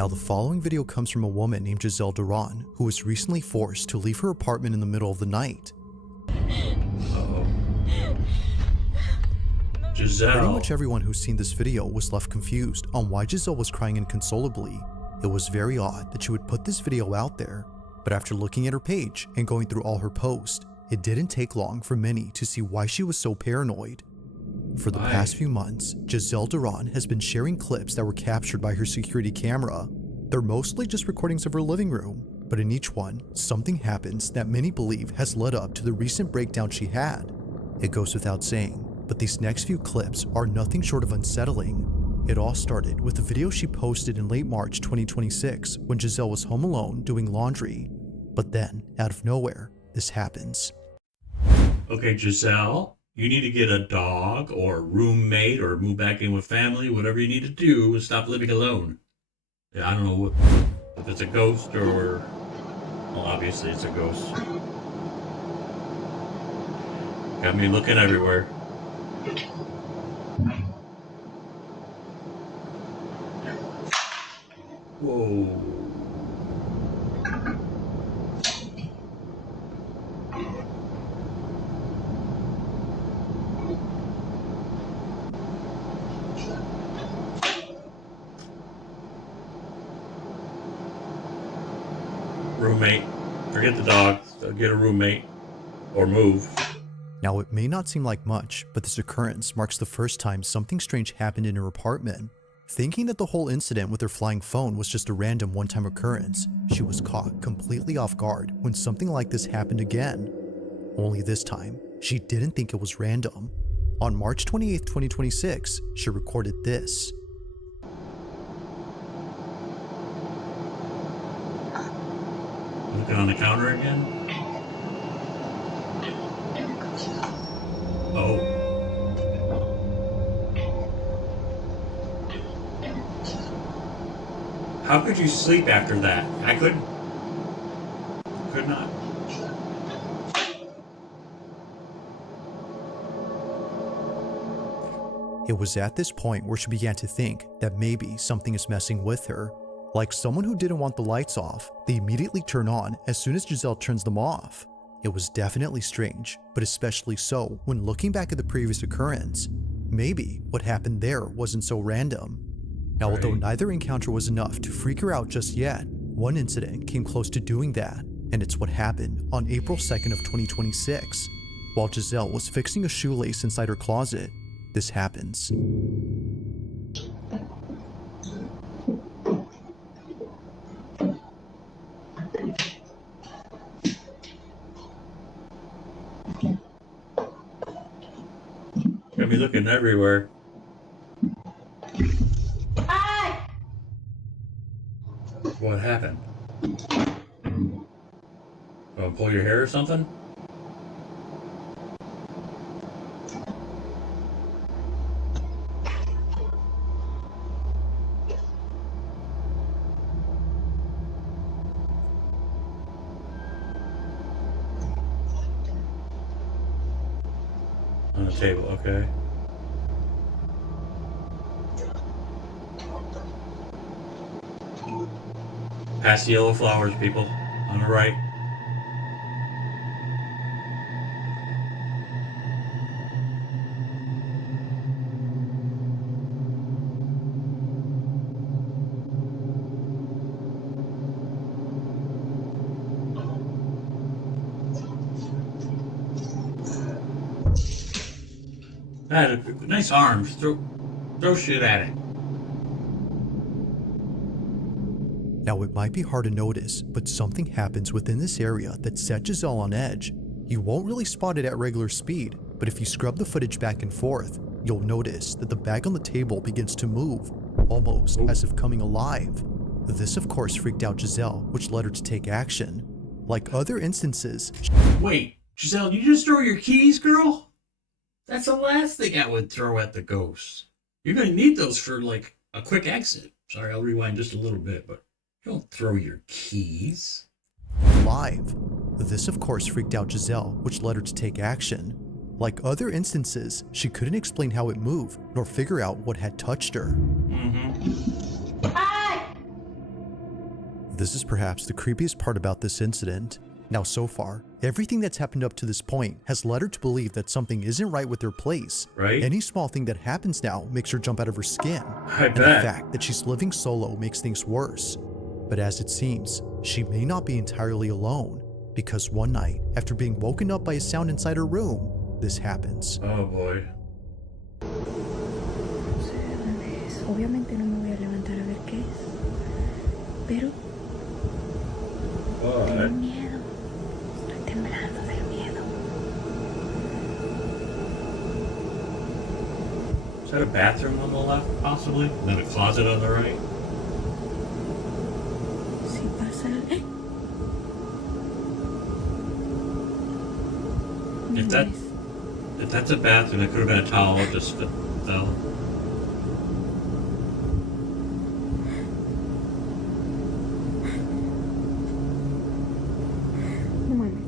Now the following video comes from a woman named Giselle Duran who was recently forced to leave her apartment in the middle of the night. Uh-oh. Giselle. Pretty much everyone who's seen this video was left confused on why Giselle was crying inconsolably. It was very odd that she would put this video out there, but after looking at her page and going through all her posts, it didn't take long for many to see why she was so paranoid. For the past few months, Giselle Duran has been sharing clips that were captured by her security camera. They're mostly just recordings of her living room, but in each one, something happens that many believe has led up to the recent breakdown she had. It goes without saying, but these next few clips are nothing short of unsettling. It all started with a video she posted in late March 2026 when Giselle was home alone doing laundry. But then, out of nowhere, this happens. Okay, Giselle, you need to get a dog or a roommate or move back in with family, whatever you need to do and stop living alone. Yeah, I don't know if it's a ghost or... Well, obviously it's a ghost. Got me looking everywhere. Whoa. Roommate. Forget the dog. Get a roommate. Or move. Now it may not seem like much, but this occurrence marks the first time something strange happened in her apartment. Thinking that the whole incident with her flying phone was just a random one-time occurrence, she was caught completely off guard when something like this happened again. Only this time, she didn't think it was random. On March 28, 2026, she recorded this. Looking on the counter again? Oh. How could you sleep after that? I couldn't. Could not. It was at this point where she began to think that maybe something is messing with her. Like someone who didn't want the lights off, they immediately turn on as soon as Giselle turns them off. It was definitely strange, but especially so when looking back at the previous occurrence. Maybe what happened there wasn't so random. Now, although neither encounter was enough to freak her out just yet, one incident came close to doing that, and it's what happened on April 2nd of 2026. While Giselle was fixing a shoelace inside her closet, this happens. Got me looking everywhere. What happened? Gonna pull your hair or something? On the table, okay. Past the yellow flowers, people. On the right. Had nice arms. Throw shit at it. Now it might be hard to notice, but something happens within this area that set Giselle on edge. You won't really spot it at regular speed, but if you scrub the footage back and forth, you'll notice that the bag on the table begins to move, almost as if coming alive. This of course freaked out Giselle, which led her to take action. Like other instances... Wait, Giselle, you just throw your keys, girl? That's the last thing I would throw at the ghost. You're gonna need those for like a quick exit. Sorry, I'll rewind just a little bit, but don't throw your keys. Live. This of course freaked out Giselle, which led her to take action. Like other instances, she couldn't explain how it moved, nor figure out what had touched her. this is perhaps the creepiest part about this incident. Now so far, everything that's happened up to this point has led her to believe that something isn't right with her place. Right? Any small thing that happens now makes her jump out of her skin. I And the bet. fact that she's living solo makes things worse. But as it seems, she may not be entirely alone, because one night, after being woken up by a sound inside her room, this happens. Oh boy. No sé de dónde es. Obviamente no me voy a levantar a ver qué es. Pero tengo What? miedo. Estoy temblando del miedo. Is that a bathroom on the left, possibly? And then a closet on the right? Si pasa... ¡Eh! If No that- es. If that's a bathroom, it could have been a towel just fell. No mames.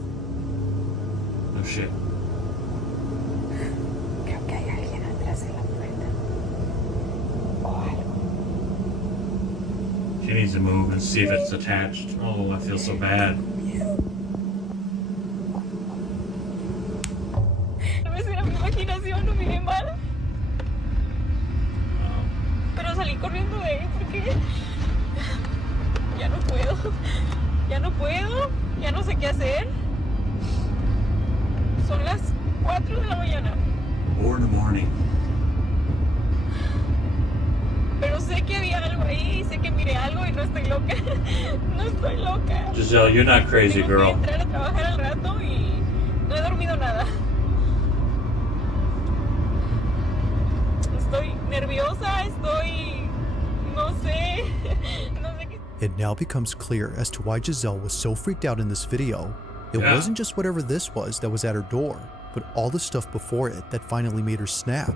Oh shit. Creo que hay alguien atrás de la puerta. O algo. She needs to move and see if it's attached. Oh, I feel so bad. Tal vez era mi imaginación, lo miré mal. Pero salí corriendo de ahí porque ya no puedo. Ya no puedo. Ya no sé qué hacer. Son las 4 de la mañana. 4 in the morning. Pero sé que había algo ahí. Sé que miré algo y no estoy loca. No estoy loca. Giselle, you're not crazy, Tengo girl. que entrar a trabajar al rato y no he dormido nada. Estoy nerviosa, no sé qué. It now becomes clear as to why Giselle was so freaked out in this video. It Yeah. wasn't just whatever this was that was at her door, but all the stuff before it that finally made her snap.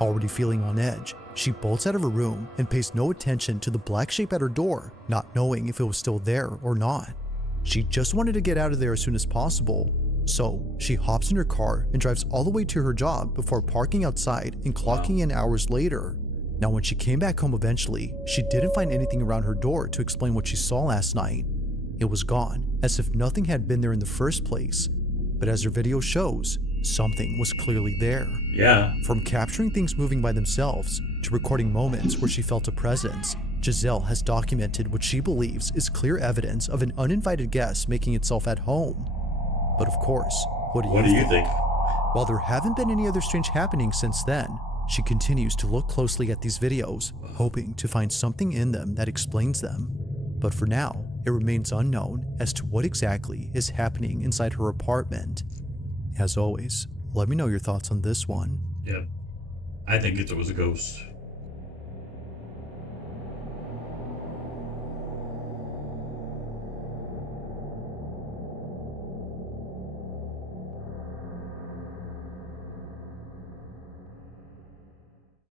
Already feeling on edge, she bolts out of her room and pays no attention to the black shape at her door, not knowing if it was still there or not. She just wanted to get out of there as soon as possible, so she hops in her car and drives all the way to her job before parking outside and clocking in hours later. Now when she came back home eventually, she didn't find anything around her door to explain what she saw last night. It was gone, as if nothing had been there in the first place. But as her video shows, something was clearly there. Yeah. From capturing things moving by themselves to recording moments where she felt a presence, Giselle has documented what she believes is clear evidence of an uninvited guest making itself at home. But of course, what do you think? While there haven't been any other strange happenings since then, she continues to look closely at these videos, hoping to find something in them that explains them. But for now, it remains unknown as to what exactly is happening inside her apartment. As always, let me know your thoughts on this one. Yep. I think it was a ghost.